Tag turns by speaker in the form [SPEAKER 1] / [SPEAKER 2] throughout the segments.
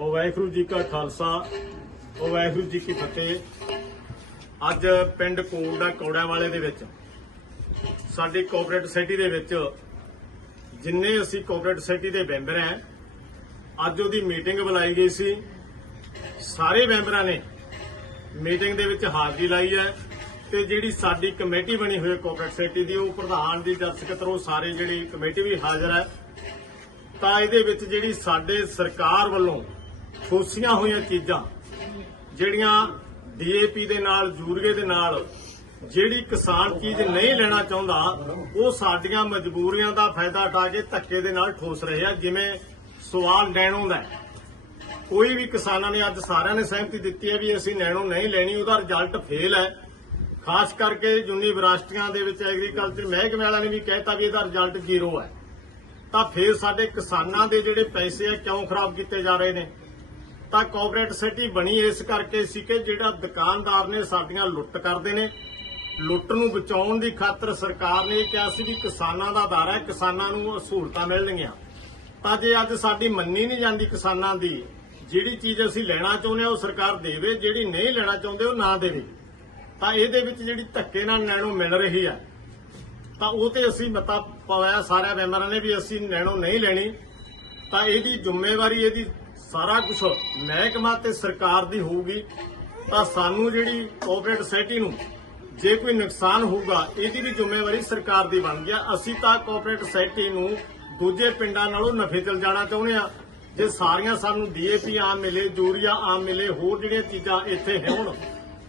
[SPEAKER 1] ਉਹ ਵਾਹਿਗੁਰੂ ਜੀ ਕਾ ਖਾਲਸਾ, ਉਹ ਵਾਹਿਗੁਰੂ ਜੀ ਕੀ ਫਤਿਹ। ਅੱਜ ਪਿੰਡ ਕੋਲਡਾ ਕੌੜਿਆਂ ਵਾਲੇ ਦੇ ਵਿੱਚ, ਸਾਡੀ ਕੋਆਪਰੇਟਿਵ ਸੋਸਾਇਟੀ ਦੇ ਵਿੱਚ ਜਿੰਨੇ ਅਸੀਂ ਕੋਆਪਰੇਟਿਵ ਸੋਸਾਇਟੀ ਦੇ ਮੈਂਬਰ ਹਾਂ, ਅੱਜ ਉਹਦੀ ਮੀਟਿੰਗ ਬੁਲਾਈ ਗਈ ਸੀ। ਸਾਰੇ ਮੈਂਬਰਾਂ ਨੇ ਮੀਟਿੰਗ ਦੇ ਵਿੱਚ ਹਾਜ਼ਰੀ ਲਾਈ ਹੈ ਤੇ ਜਿਹੜੀ ਸਾਡੀ ਕਮੇਟੀ ਬਣੀ ਹੋਈ ਹੈ ਕੋਆਪਰੇਟਿਵ ਸੋਸਾਇਟੀ ਦੀ, ਉਹ ਪ੍ਰਧਾਨ ਦੀ ਜਦ ਉਹ ਸਾਰੇ ਜਿਹੜੀ ਕਮੇਟੀ ਵੀ ਹਾਜ਼ਰ ਹੈ। ਤਾਂ ਇਹਦੇ ਵਿੱਚ ਜਿਹੜੀ ਸਾਡੇ ਸਰਕਾਰ ਵੱਲੋਂ ਠੋਸੀਆਂ ਹੋਈਆਂ ਚੀਜ਼ਾਂ, ਜਿਹੜੀਆਂ ਡੀਏਪੀ ਦੇ ਨਾਲ, ਯੂਰੀਏ ਦੇ ਨਾਲ, ਜਿਹੜੀ ਕਿਸਾਨ ਚੀਜ਼ ਨਹੀਂ ਲੈਣਾ ਚਾਹੁੰਦਾ, ਉਹ ਸਾਡੀਆਂ ਮਜਬੂਰੀਆਂ ਦਾ ਫਾਇਦਾ ਉਠਾ ਕੇ ਧੱਕੇ ਦੇ ਨਾਲ ਠੋਸ ਰਹੇ ਆ, ਜਿਵੇਂ ਸਵਾਲ ਨੈਣੋ ਦਾ ਕੋਈ ਵੀ ਕਿਸਾਨਾਂ ਨੇ ਅੱਜ ਸਾਰਿਆਂ ਨੇ ਸਹਿਮਤੀ ਦਿੱਤੀ ਹੈ ਵੀ ਅਸੀਂ ਨੈਣੋ ਨਹੀਂ ਲੈਣੀ, ਉਹਦਾ ਰਿਜ਼ਲਟ ਫੇਲ ਹੈ। ਖਾਸ ਕਰਕੇ ਯੂਨੀਵਰਸਿਟੀਆਂ ਦੇ ਵਿੱਚ ਐਗਰੀਕਲਚਰ ਮਹਿਕਮੇ ਵਾਲਿਆਂ ਨੇ ਵੀ ਕਹਿਤਾ ਵੀ ਇਹਦਾ ਰਿਜ਼ਲਟ ਜ਼ੀਰੋ ਹੈ। ਤਾਂ ਫੇਰ ਸਾਡੇ ਕਿਸਾਨਾਂ ਦੇ ਜਿਹੜੇ ਪੈਸੇ ਆ, ਕਿਉਂ ਖਰਾਬ ਕੀਤੇ ਜਾ ਰਹੇ ਨੇ? ਤਾਂ ਕੋਆਪਰੇਟ ਸਿਟੀ ਬਣੀ ਇਸ ਕਰਕੇ ਸੀ ਕਿ ਜਿਹੜਾ ਦੁਕਾਨਦਾਰ ਨੇ ਸਾਡੀਆਂ ਲੁੱਟ ਕਰਦੇ ਨੇ। ਲੁੱਟ ਨੂੰ ਬਚਾਉਣ ਦੀ ਖਾਤਰ ਸਰਕਾਰ ਨੇ ਇਹ ਕਿਹਾ ਸੀ ਵੀ ਕਿਸਾਨਾਂ ਦਾ ਆਧਾਰ ਹੈ, ਕਿਸਾਨਾਂ ਨੂੰ ਸਹੂਲਤਾਂ ਮਿਲਣਗੀਆਂ। ਤਾਂ ਜੇ ਅੱਜ ਸਾਡੀ ਮੰਨੀ ਨਹੀਂ ਜਾਂਦੀ ਕਿਸਾਨਾਂ ਦੀ, ਜਿਹੜੀ ਚੀਜ਼ ਅਸੀਂ ਲੈਣਾ ਚਾਹੁੰਦੇ ਆ ਉਹ ਸਰਕਾਰ ਦੇਵੇ, ਜਿਹੜੀ ਨਹੀਂ ਲੈਣਾ ਚਾਹੁੰਦੇ ਉਹ ਨਾ ਦੇਵੇ। ਤਾਂ ਇਹਦੇ ਵਿੱਚ ਜਿਹੜੀ ਧੱਕੇ ਨਾਲ ਨੈਣੋ ਮਿਲ ਰਹੀ ਹੈ ਤਾਂ ਉਹ ਤੇ ਅਸੀਂ ਮਤਾ ਪਾਇਆ ਸਾਰਿਆਂ ਮੈਂਬਰਾਂ ਨੇ ਵੀ ਅਸੀਂ ਨੈਣੋ ਨਹੀਂ ਲੈਣੀ। ਤਾਂ ਇਹਦੀ ਜ਼ਿੰਮੇਵਾਰੀ ਇਹਦੀ ਸਾਰਾ ਕੁਝ ਮਹਿਕਮਾ ਤੇ ਸਰਕਾਰ ਦੀ ਹੋਊਗੀ, ਤਾਂ ਸਾਨੂੰ ਜਿਹੜੀ ਕੋਆਪਰੇਟ ਸੋਸਾਇਟੀ ਨੂੰ ਜੇ ਕੋਈ ਨੁਕਸਾਨ ਹੋਊਗਾ, ਇਹਦੀ ਵੀ ਜ਼ਿੰਮੇਵਾਰੀ ਸਰਕਾਰ ਦੀ ਬਣ ਗਿਆ ਅਸੀਂ ਤਾਂ ਕੋਆਪਰੇਟ ਸੋਸਾਇਟੀ ਨੂੰ ਦੂਜੇ ਪਿੰਡਾਂ ਨਾਲੋਂ ਨਫੇ ਚਲ ਜਾਣਾ ਚਾਹੁੰਦੇ ਆ। ਜੇ ਸਾਰੀਆਂ ਸਾਨੂੰ ਡੀਏਪੀ ਆਮ ਮਿਲੇ, ਯੂਰੀਆ ਆਮ ਮਿਲੇ, ਹੋਰ ਜਿਹੜੀਆਂ ਚੀਜ਼ਾਂ ਇੱਥੇ ਹੋਣ,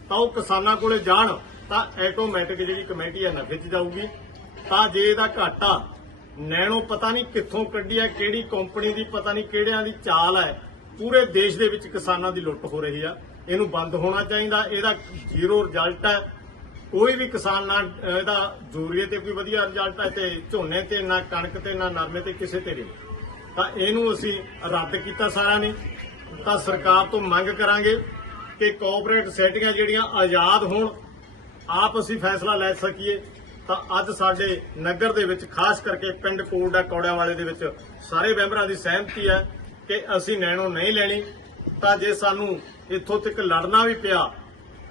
[SPEAKER 1] ਤਾਂ ਉਹ ਕਿਸਾਨਾਂ ਕੋਲੇ ਜਾਣ, ਤਾਂ ਆਟੋਮੈਟਿਕ ਜਿਹੜੀ ਕਮੇਟੀ ਹੈ ਨਫੇ 'ਚ ਜਾਊਗੀ। ਤਾਂ ਜੇ ਇਹਦਾ ਘਾਟਾ ਨੈਣੋ ਪਤਾ ਨਹੀਂ ਕਿੱਥੋਂ ਕੱਢੀ ਹੈ, ਕਿਹੜੀ ਕੰਪਨੀ ਦੀ ਪਤਾ ਨਹੀਂ ਕਿਹੜਿਆਂ ਦੀ ਚਾਲ ਹੈ। ਪੂਰੇ ਦੇਸ਼ ਦੇ ਵਿੱਚ ਕਿਸਾਨਾਂ ਦੀ ਲੁੱਟ ਹੋ ਰਹੀ ਆ। ਇਹਨੂੰ ਬੰਦ ਹੋਣਾ ਚਾਹੀਦਾ, ਇਹਦਾ ਜ਼ੀਰੋ ਰਿਜ਼ਲਟ ਹੈ। ਕੋਈ ਵੀ ਕਿਸਾਨ ਨਾ, ਇਹਦਾ ਯੂਰੀਏ ਤੇ ਕੋਈ ਵਧੀਆ ਰਿਜ਼ਲਟ ਹੈ ਤੇ ਝੋਨੇ ਤੇ ਨਾ, ਕਣਕ ਤੇ ਨਾ, ਨਰਮੇ ਤੇ ਕਿਸੇ ਤੇ ਨਹੀਂ। ਤਾਂ ਇਹਨੂੰ ਅਸੀਂ ਰੱਦ ਕੀਤਾ ਸਾਰਿਆਂ ਨੇ। ਤਾਂ ਸਰਕਾਰ ਤੋਂ ਮੰਗ ਕਰਾਂਗੇ ਕਿ ਕੋਆਪਰੇਟ ਸੈਟਿੰਗਾਂ ਜਿਹੜੀਆਂ ਆਜ਼ਾਦ ਹੋਣ, ਆਪ ਅਸੀਂ ਫੈਸਲਾ ਲੈ ਸਕੀਏ। ਤਾਂ ਅੱਜ ਸਾਡੇ ਨਗਰ ਦੇ ਵਿੱਚ, ਖਾਸ ਕਰਕੇ ਪਿੰਡ ਕੋਲਡਾ ਕੌੜਿਆਂ ਵਾਲੇ ਦੇ ਵਿੱਚ ਸਾਰੇ ਮੈਂਬਰਾਂ ਦੀ ਸਹਿਮਤੀ ਹੈ ਕਿ ਅਸੀਂ ਨੈਣੋ ਨਹੀਂ ਲੈਣੀ। ਤਾਂ ਜੇ ਸਾਨੂੰ ਇੱਥੋਂ ਤੱਕ ਲੜਨਾ ਵੀ ਪਿਆ,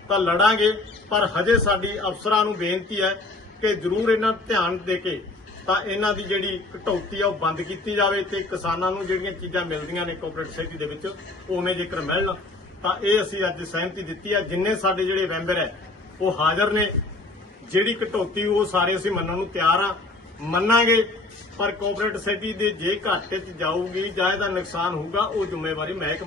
[SPEAKER 1] ਤਾਂ ਲੜਾਂਗੇ। ਪਰ ਹਜੇ ਸਾਡੀ ਅਫਸਰਾਂ ਨੂੰ ਬੇਨਤੀ ਹੈ ਕਿ ਜ਼ਰੂਰ ਇਹਨਾਂ ਧਿਆਨ ਦੇ ਕੇ ਤਾਂ ਇਹਨਾਂ ਦੀ ਜਿਹੜੀ ਕਟੌਤੀ ਆ ਉਹ ਬੰਦ ਕੀਤੀ ਜਾਵੇ ਤੇ ਕਿਸਾਨਾਂ ਨੂੰ ਜਿਹੜੀਆਂ ਚੀਜ਼ਾਂ ਮਿਲਦੀਆਂ ਨੇ ਕੋਆਪਰੇਟਿਵ ਸੋਸਾਇਟੀ ਦੇ ਵਿੱਚ ਉਵੇਂ ਜੇਕਰ ਮਿਲਣ, ਤਾਂ ਇਹ ਅਸੀਂ ਅੱਜ ਸਹਿਮਤੀ ਦਿੱਤੀ ਹੈ। ਜਿੰਨੇ ਸਾਡੇ ਜਿਹੜੇ ਮੈਂਬਰ ਹੈ, ਉਹ ਹਾਜ਼ਰ ਨੇ। ਜਿਹੜੀ ਕਟੌਤੀ ਉਹ ਸਾਰੇ ਅਸੀਂ ਮੰਨਣ ਨੂੰ ਤਿਆਰ ਆ, ਮੰਨਾਂਗੇ, ਪਰ ਕੋਆਪਰੇਟਿਵ ਸੋਸਾਇਟੀ ਦੇ ਜੇ ਘਾਟੇ 'ਚ ਜਾਊਗੀ ਜਾਂ ਇਹਦਾ ਨੁਕਸਾਨ ਹੋਊਗਾ, ਉਹ ਜ਼ਿੰਮੇਵਾਰੀ ਮਹਿਕਮੇ